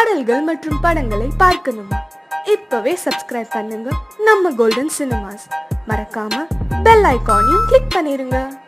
பாடல்கள் மற்றும் படங்களை பார்க்கணுமா? இப்பவே சப்ஸ்கிரைப் பண்ணுங்க நம்ம கோல்டன் சினிமாஸ். மறக்காம பெல் ஐகானையும் கிளிக் பண்ணிருங்க.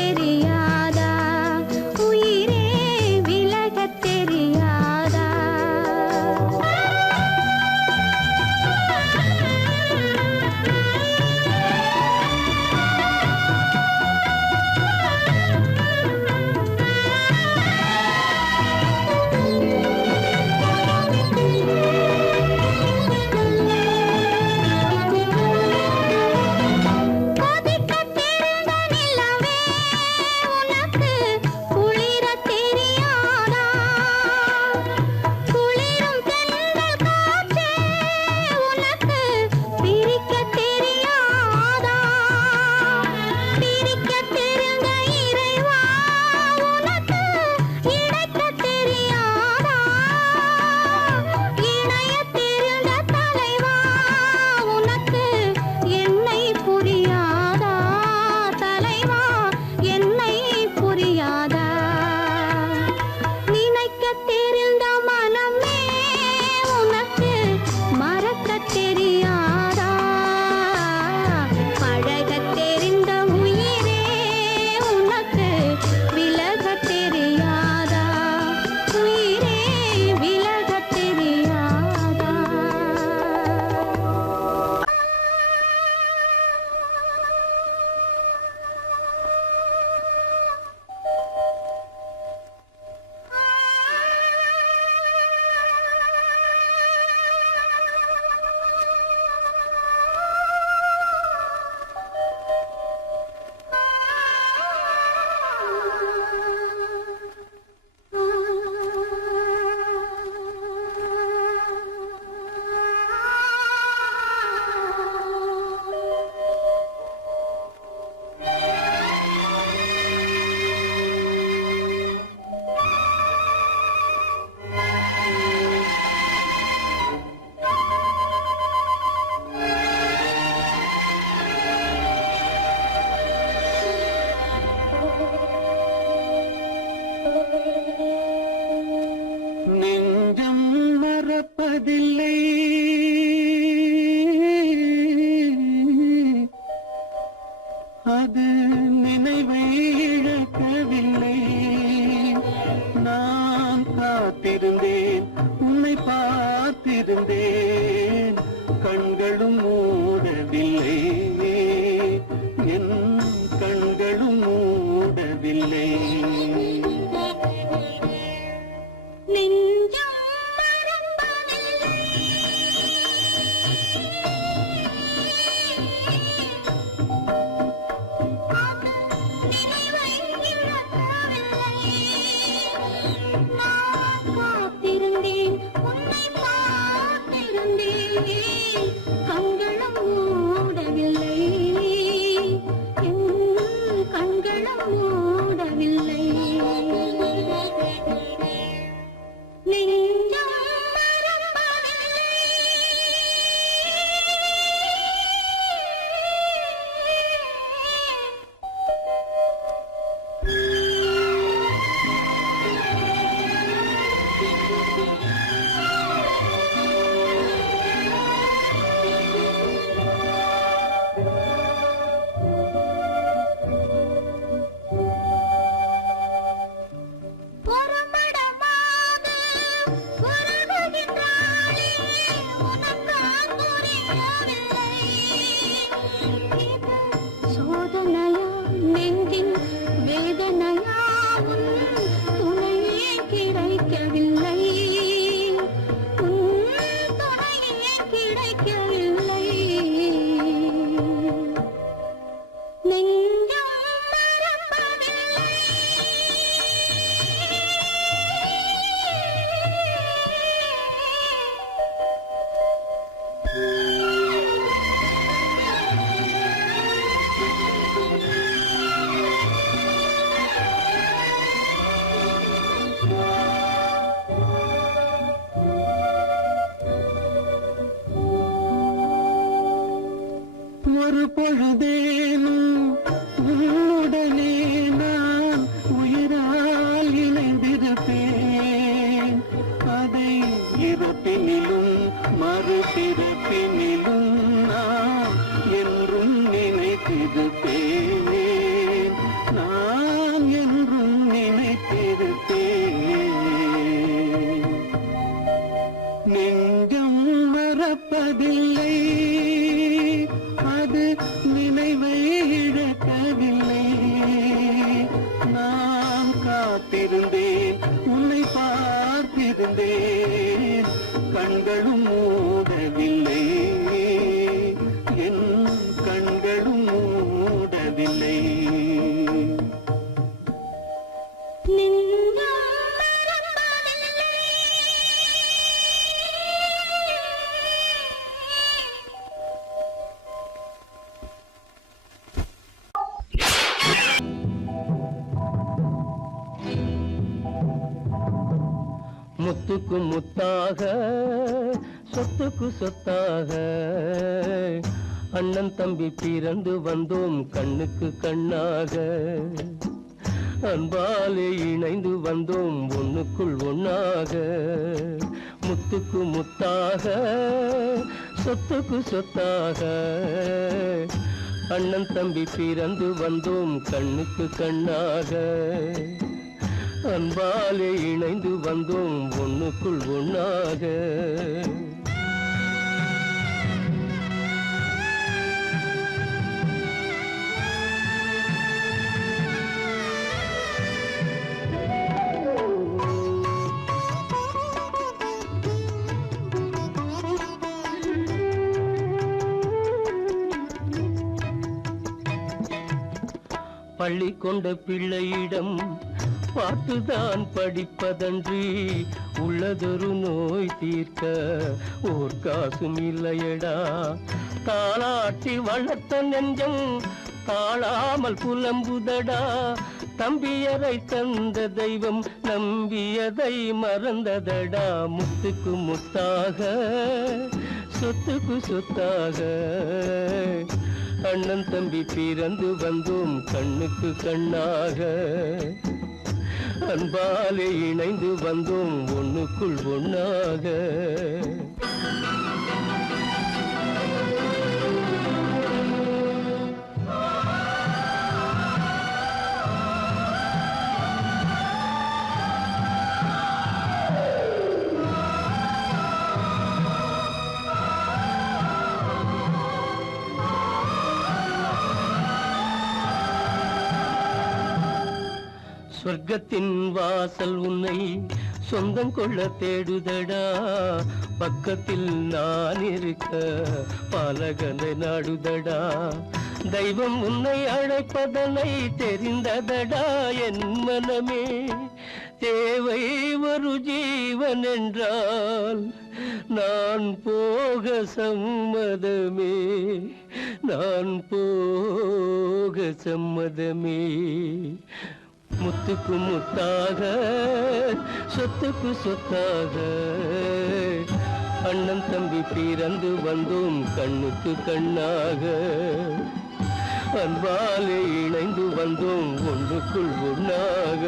தெரியாதா உயிரே விலகத் தெரியாதா. நெஞ்சம் மறப்பதில்லை, அது நினைவை இழக்கவில்லை. நான் காத்திருந்தேன், உன்னை பார்த்திருந்தேன், கண்களும் மூடவில்லை, என் கண்களும் மூடவில்லை. ஒரு பொழுதேனும் உன்னுடனே நான் உயிரால் இணைந்திருப்பேன். அதை இறப்பினிலும் மறுபிறப்பினிலும் நான் என்றும் நினைத்திருப்பேன், நான் என்றும் நினைத்திருப்பேன். நெஞ்சம் மறப்பதில்லை, அது நினைவை இழக்கவில்லை. நான் காத்திருந்தேன், உன்னை பார்த்திருந்தேன், கண்களும் மூடவில்லை, என் கண்களும் மூடவில்லை. முத்துக்கு முத்தாக, சொத்துக்கு சொத்தாக, அண்ணன் தம்பி பிறந்து வந்தோம் கண்ணுக்கு கண்ணாக. அன்பாலே இணைந்து வந்தோம் ஒண்ணுக்குள் ஒண்ணாக. முத்துக்கு முத்தாக, சொத்துக்கு சொத்தாக, அண்ணன் தம்பி பிறந்து வந்தோம் கண்ணுக்கு கண்ணாக. அன்பாலே இணைந்து வந்தோம் ஒண்ணுக்குள் ஒண்ணாக. பள்ளி கொண்ட பிள்ளையிடம் பார்த்துதான் படிப்பதன்றி உள்ளதொரு நோய் தீர்க்க ஓர் காசும் இல்லையடா. தாளாட்டி வளர்த்த நெஞ்சம் தாழாமல் புலம்புதடா. தம்பியரை தந்த தெய்வம் நம்பியதை மறந்ததடா. முத்துக்கு முத்தாக, சொத்துக்கு சொத்தாக, அண்ணன் தம்பி பிறந்து வந்தோம் கண்ணுக்கு கண்ணாக. அன்பாலே இணைந்து வந்தோம் ஒண்ணுக்குள் ஒண்ணாக. சொர்க்கத்தின் வாசல் உன்னை சொந்தம் கொள்ள தேடுதடா, பக்கத்தில் நான் இருக்க பாலகனை நாடுதடா. தெய்வம் உன்னை அழைப்பதனை தெரிந்ததடா என் மனமே. தேவை ஒரு ஜீவன் என்றால் நான் போக சம்மதமே, நான் போக சம்மதமே. முத்துக்கு முத்தாக சொத்துக்கு சொத்தாக அண்ணன் தம்பி பிறந்து வந்தோம் கண்ணுக்கு கண்ணாக. அன்பாலே இணைந்து வந்தோம் ஒன்றுக்குள் ஒண்ணாக.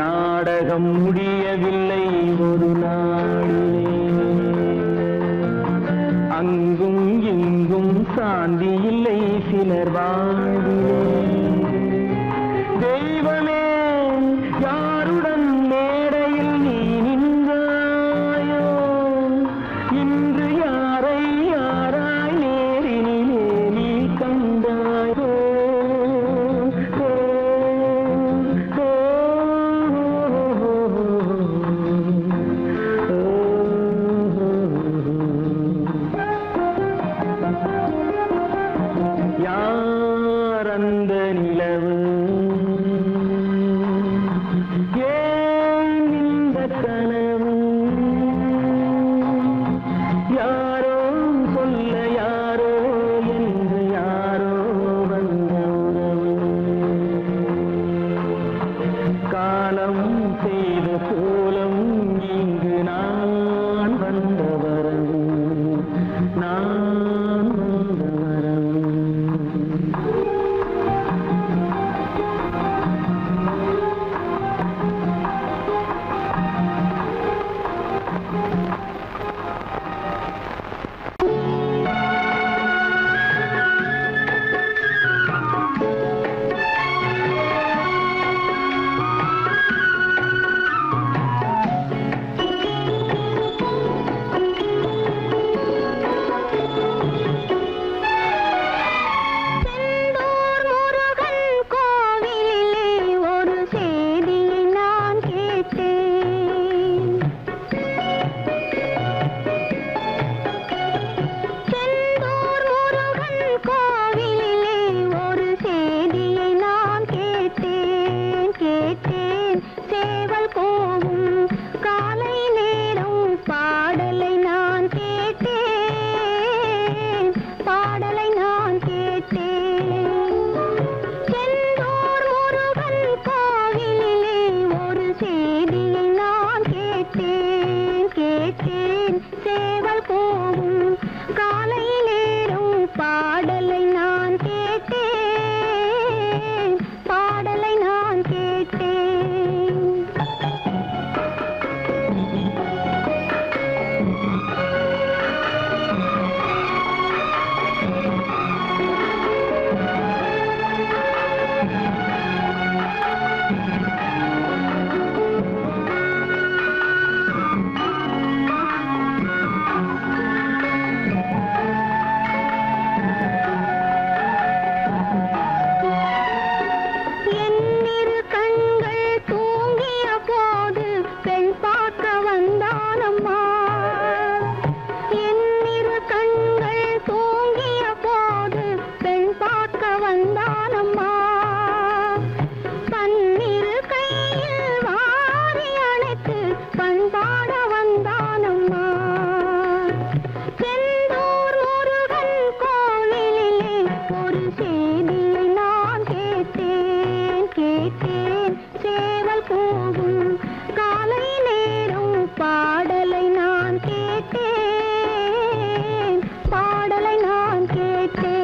நாடகம் முடியவில்லை ஒரு நாளிலே, அங்கும் இங்கும் சாந்தி இல்லை சிலர் வாழ்விலே. தெய்வமே யாருடன் மேடையில் நீ நின்றாயோ, ஒரு செய்தியை நான் கேட்டேன் கேட்டேன் சேவல் கூவும் காலை நேரம் பாடலை நான் கேட்டேன் பாடலை நான் கேட்டேன்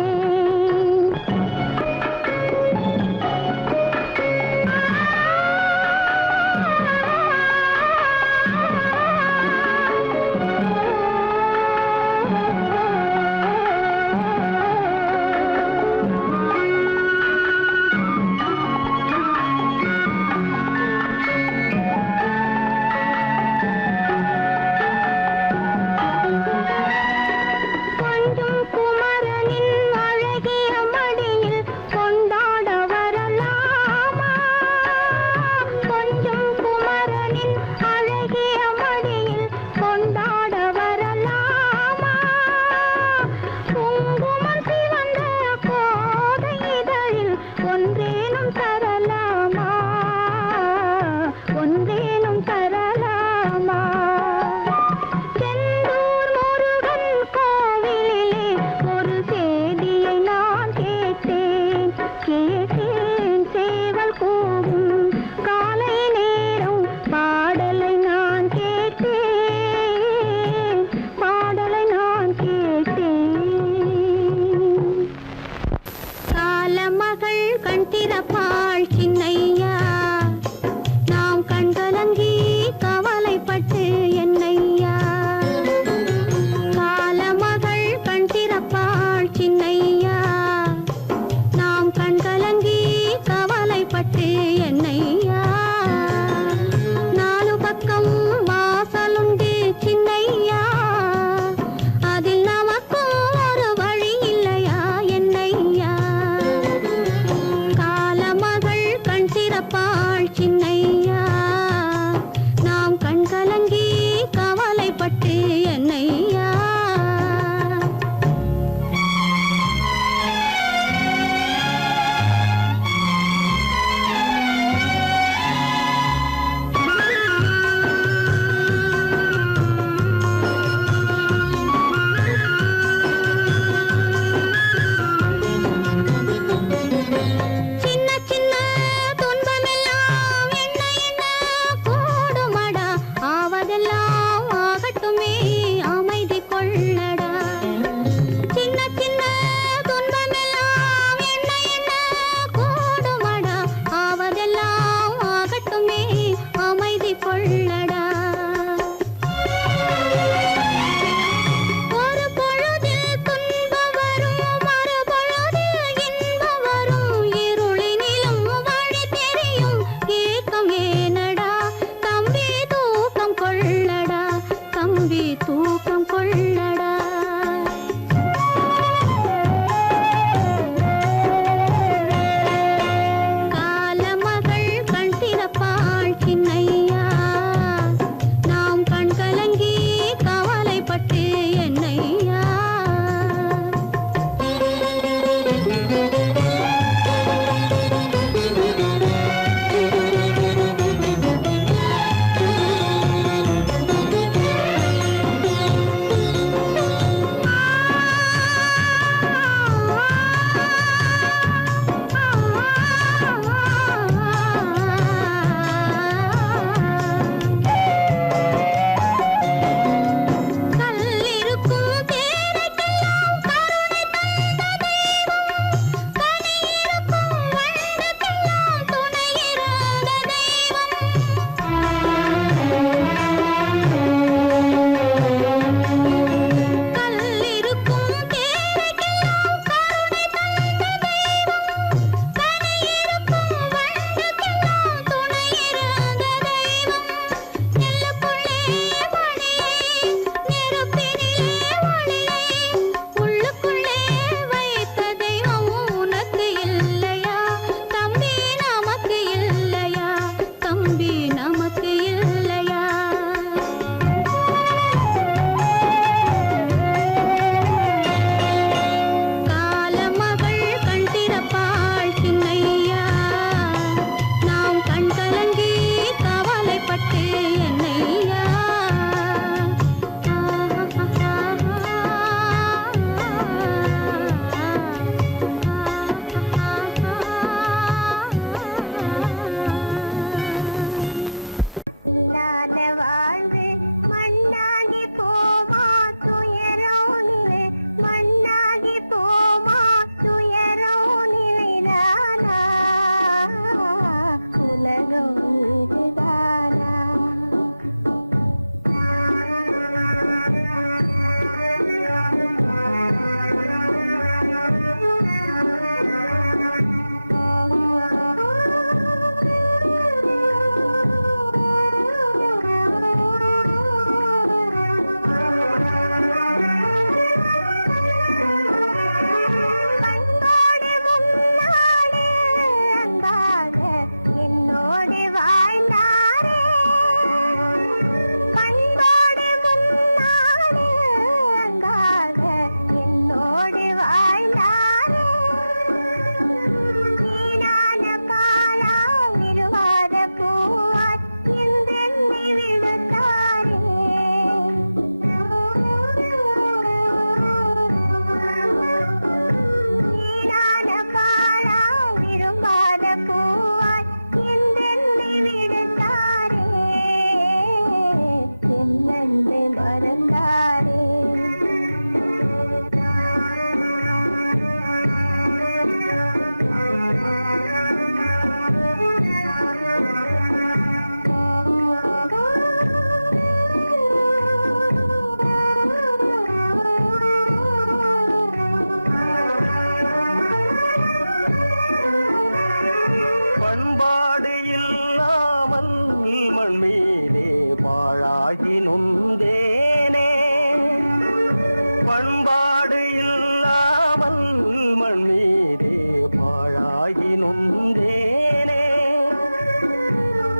நொந்தேனே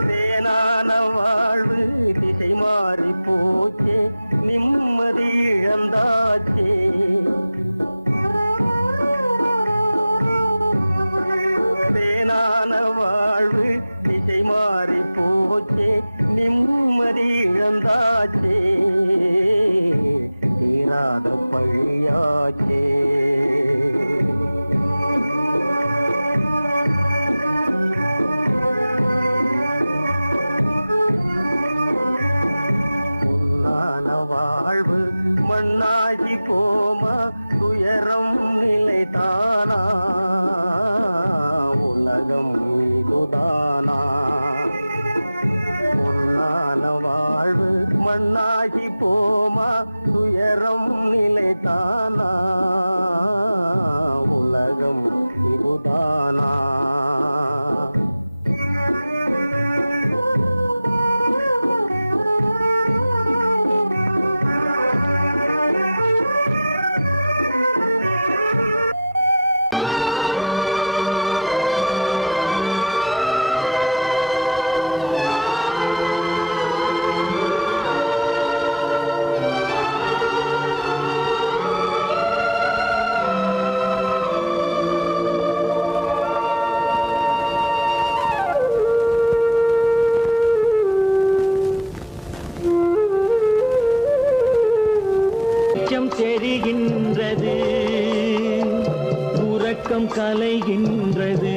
தேனான வாழ்வு திசை மாறி போச்சே நிம்மதி இழந்தாச்சே தேனான வாழ்வு திசை மாறி போச்சே நிம்மதி இழந்தாச்சே தீராத பழியாச்சே வாழ்வு மண்ணாகி போமா துயரம் நிலைதானா உலகம் இதுதானா பொன்னான வாழ்வு மண்ணாகி போமா துயரம் நிலைதானா உலகம் இதுதானா தெரிகின்றது உறக்கம் கலைகின்றது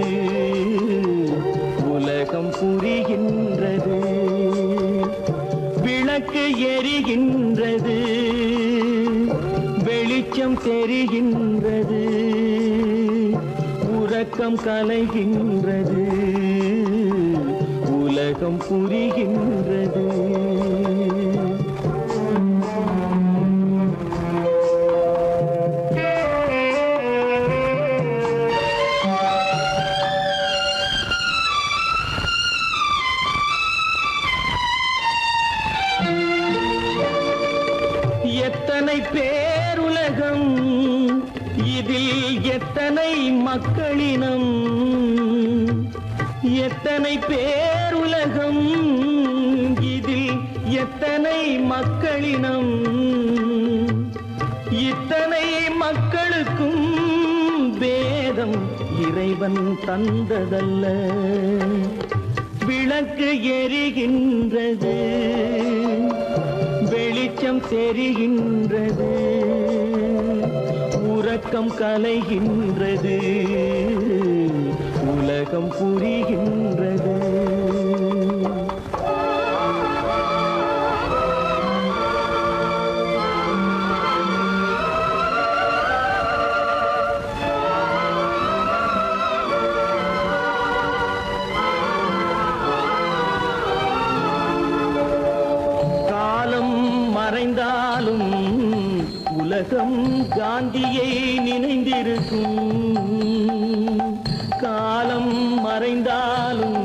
உலகம் புரிகின்றது விளக்கு எரிகின்றது வெளிச்சம் தெரிகின்றது உறக்கம் கலைகின்றது உலகம் புரிகின்றது எத்தனை பேருலகம் இதில் எத்தனை மக்களினம் எத்தனை பேருலகம் இதில் எத்தனை மக்களினம் இத்தனை மக்களுக்கும் வேதம் இறைவன் தந்ததல்ல விளக்கு எரிகின்றது வெளிச்சம் தெரிகின்றது உறக்கம் கலைகின்றது உலகம் புரிகின்றது மறைந்தாலும் உலகம் காந்தியை நினைந்திருக்கும் காலம் மறைந்தாலும்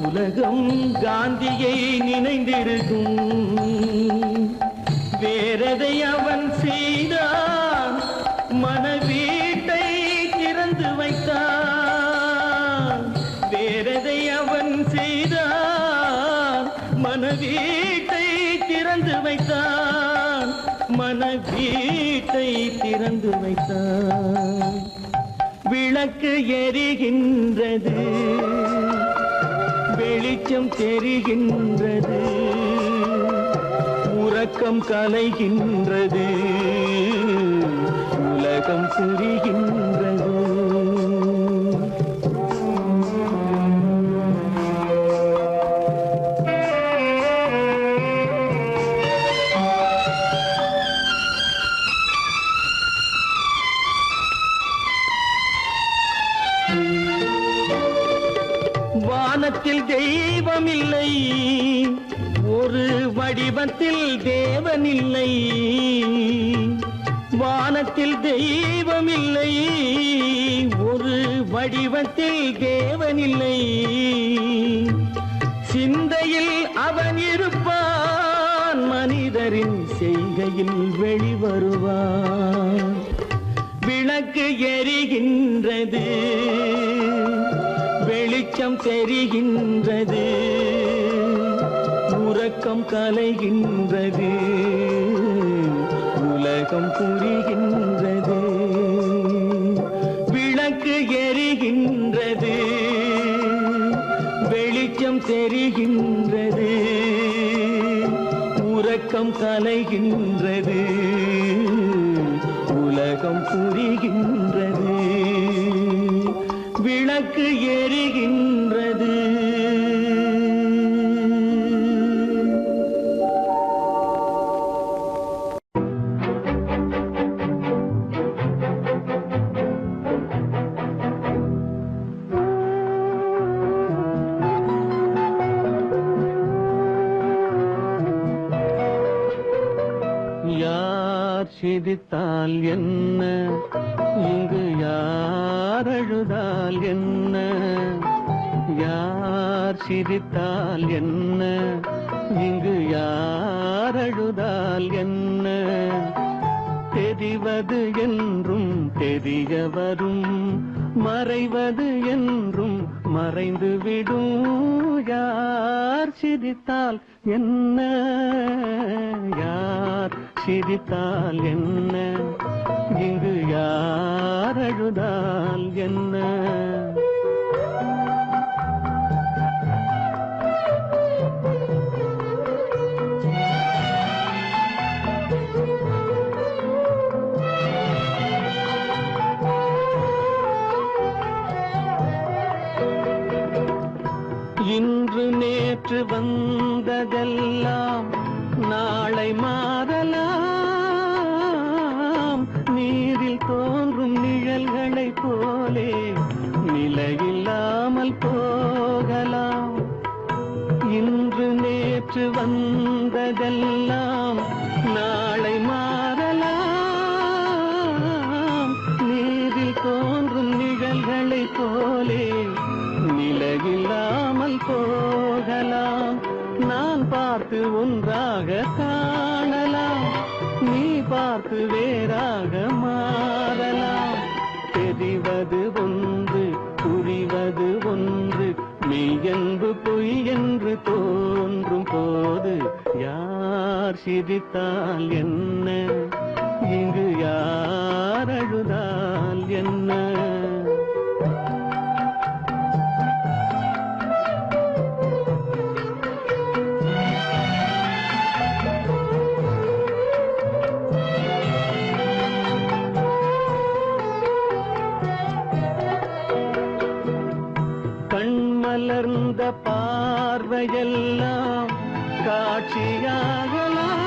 உலகம் காந்தியை நினைந்திருக்கும் வேறதை அவன் செய்தான் மனவீட்டை திறந்து வைத்தான் வேறதை அவன் செய்தான் மனவீட்டை திறந்து வைத்தான் மனவீட்டை திறந்து வைத்தான் விளக்கு எரிகின்றது வெளிச்சம் தெரிகின்றது உறக்கம் கலைகின்றது உலகம் புரிகின்றது வானத்தில் தெய்வமில்லை ஒரு வடிவத்தில் தேவனில்லை வானத்தில் தெய்வமில்லை ஒரு வடிவத்தில் தேவனில்லை சிந்தையில் அவன் இருப்பான் மனிதரின் செய்கையில் வெளிவருவான் விளக்கு எரிகின்றது வெளிச்சம் தெரிகின்றது, உறக்கம் கலைகின்றது, உலகம் புரிகின்றது. விளக்கு எரிகின்றது, வெளிச்சம் தெரிகின்றது, உறக்கம் கலைகின்றது, உலகம் புரிகின்றது. விளக்கு எரிகின்றது. யார் சிரித்தால் என்ன, இங்கு யார் அழுதால் என்ன? யார் சிரித்தால் என்ன, இங்கு யார் அழுதால் என்ன? தெரிவது என்றும் தெரிய வரும், மறைவது என்றும் மறைந்துவிடும். யார் சிரித்தால் என்ன, யார் சிரித்தால் என்ன, இங்கு யார் அழுதால் என்ன? இன்று நேற்று வந்ததெல்லாம் நாளை மாறலாம். நீரில் தோன்றும் நிழல்களை போலே நிலையில்லாமல் போகலாம். இன்று நேற்று வந்ததெல்லாம் நாளை மாறலாம். நீரில் தோன்றும் நிழல்களை போலே நிலையில்லாமல் போகலாம். நான் பார்த்து ஒன்றாக காணலாம், நீ பார்த்து வேறாக மாறலாம். தெரிவது ஒன்று, புரிவது ஒன்று, மெய் என்று பொய் என்று தோன்றும் போது யார் சிரித்தால் என்ன, இங்கு யார் அழுதால் என்ன? கண்மலர்ந்த பார்வையெல்லாம் காட்சியாகலாம்,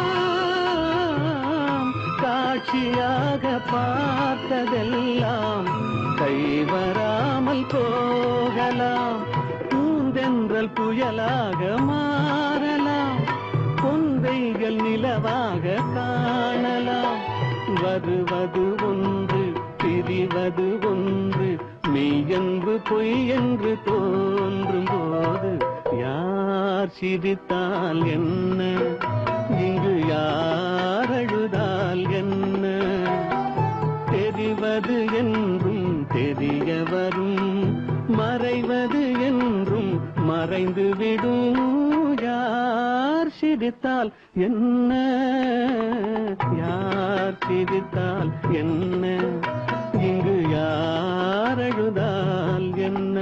காட்சியாக பார்த்ததெல்லாம் கைவராமல் போகலாம். பூந்தென்றல் புயலாக மாறலாம், பொந்தைகள் நிலவாக காணலாம். வருவது ஒன்று, பிரிவது ஒன்று, மெய்யென்று பொய் என்று தோன்றும் போது யார் சிரித்தால் என்ன, இங்கு யார் அழுதால் என்ன? தெரிவது என்றும் தெரிய வரும், மறைவது என்றும் மறைந்துவிடும். யார் சிரித்தால் என்ன, யார் சிரித்தால் என்ன, இங்கு யார் அழுதால் என்ன?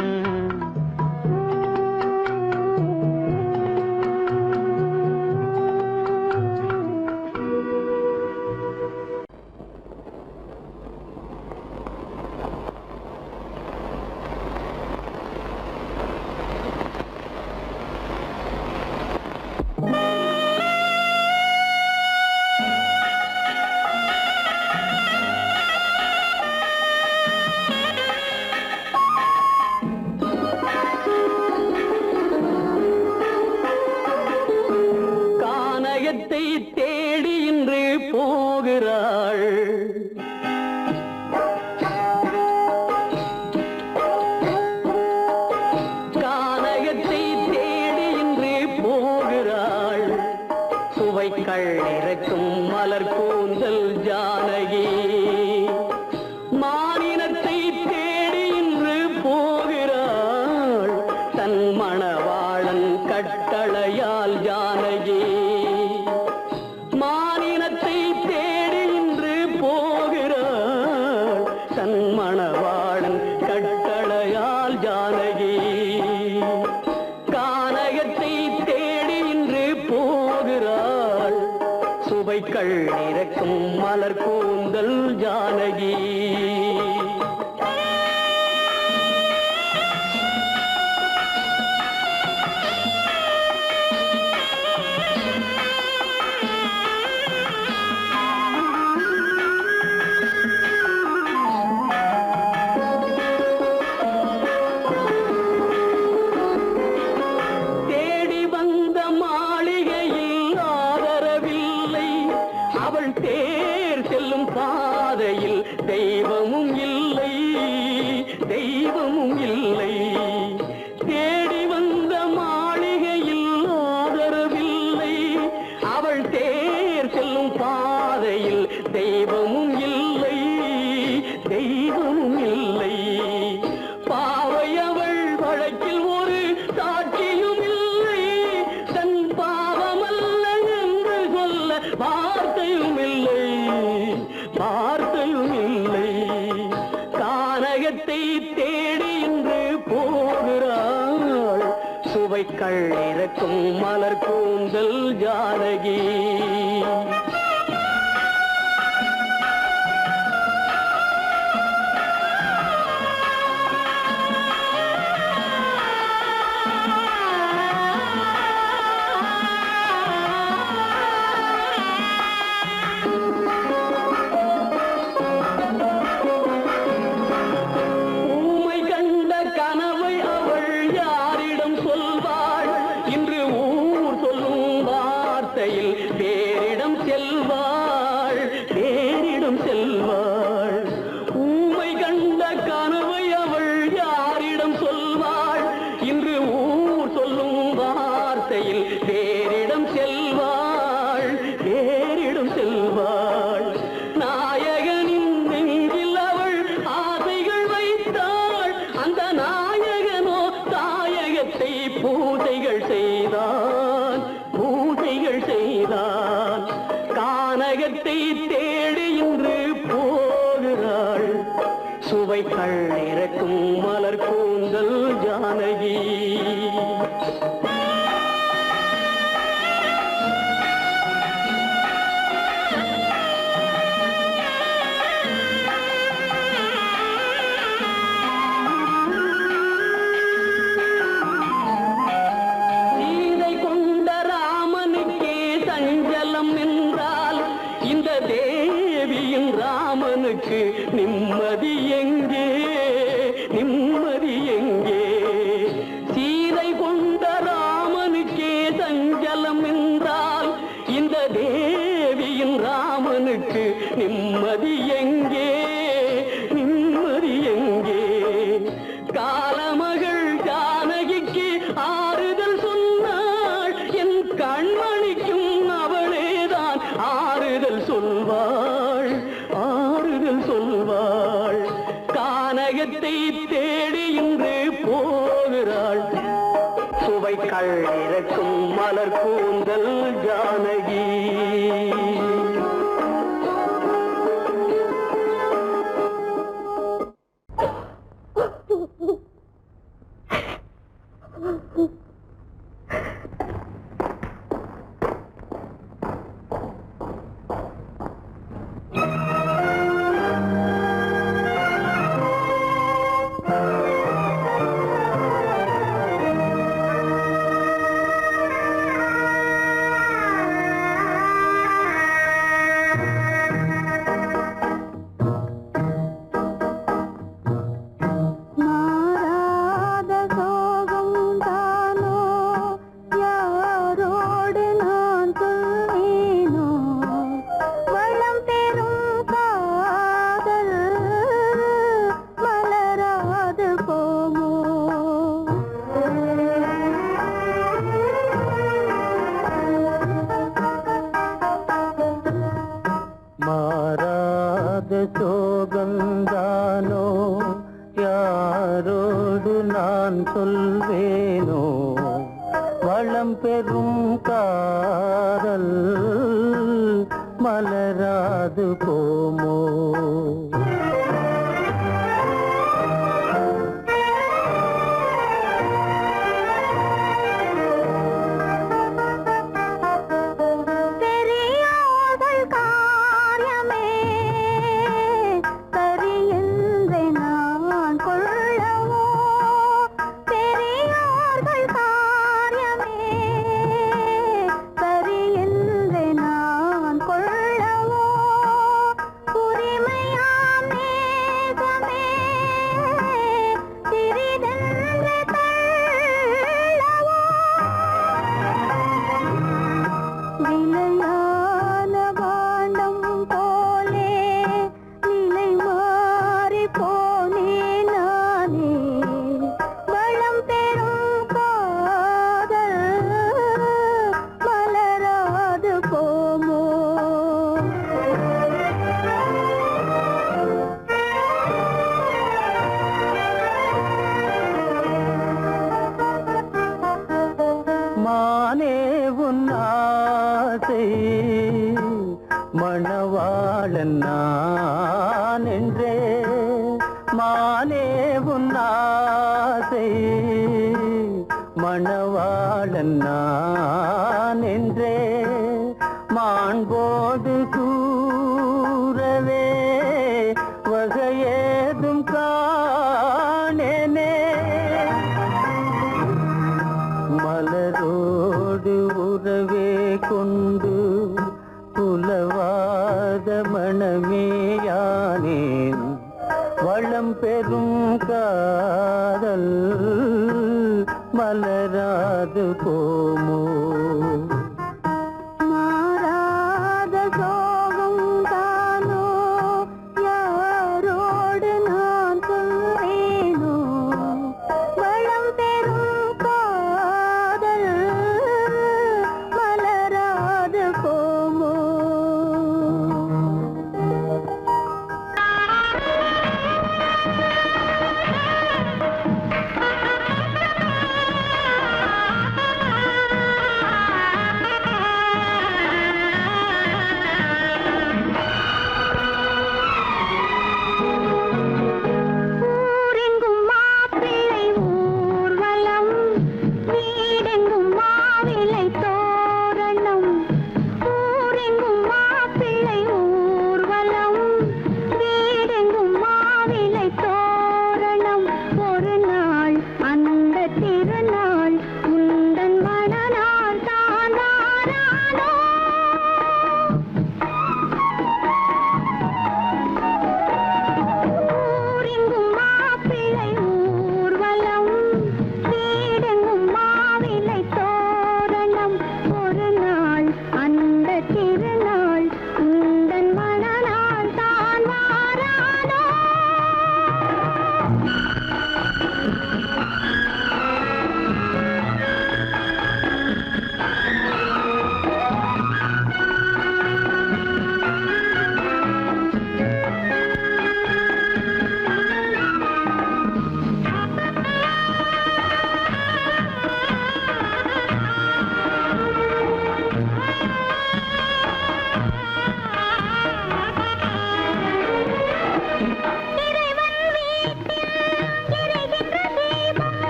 இறக்கும் மலர் கூந்தல் ஜானகி. தெய்வமும் இல்லை, தெய்வமும் இல்லை. தேடி வந்த மாளிகையில் ஆதரவில்லை, அவள் தேர் செல்லும் பாதையில் தெய்வமும் இல்லை, தெய்வமும் இல்லை. பாவை அவள் வழக்கில் ஒரு சாட்சியும் இல்லை, தன் பாவமல்ல என்று சொல்ல வார்த்தையும் இல்லை, வார்த்தையும் இல்லை. கானகத்தை தேடி இன்று போகிறாள், சுவைக்கள் இறக்கும் மலர் கூந்தல் ஜானகி. பேரிடம் செல்வாள், பேரிடம் செல்வாள். ஊமை கண்ட கனவை அவள் யாரிடம் சொல்வாள், இன்று ஊர் சொல்லும் வார்த்தையில் பேரிடம் செல்வாள், பேரிடம் செல்வாள். நாயகனின் நெஞ்சில் அவள் ஆசைகள் வைத்தாள், அந்த நாயகனோ தாயகத்தை பூஜைகள் செய்தான், பூஜைகள் செய்தான். கானகத்தை தேடி இன்று போகிறாள், சுவைக்கள் இறக்கும் மலர் கூந்தல் ஜானகி. இந்த தேவியின் ராமனுக்கு நிம்மதி எங்கே, நிம்மதி எங்கே? சீதை கொண்ட ராமனுக்கே சஞ்சலம் என்றால் இந்த தேவியின் ராமனுக்கு நிம்மதி எங்கே, நிம்மதி எங்கே? காலமகள் ஜானகிக்கு ஆறுதல் சொன்னாள், என் கண்மணிக்கும் அவளேதான் ஆறுதல் சொல்வாள், ஆறுதல் சொல்வாள். கானகத்தை தேடி இன்று போகிறாள், சுவைக்கள் இறக்கும் மலர் கூந்தல் ஜானகி. சோகந்தானோ யாரோடு நான் சொல்வேனோ, வளம் பெறும் காதல் மலராது போமோ. தெரியாதல் மானே உன்னாசை மணவாளன் நான் என்றே மாண்போடு கூறவே வகையேதும் காணேனே மலரோடு உறவே கொண்டு புலவாத மணமேயானேன் வளம் பெறும் காதல் மலராது போமோ மாறாத சோகம் தானோ யாரோடு நான் சொல்வேனோ வளம் பெறும் காதல் மலராது போமோ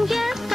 நெஞ்ச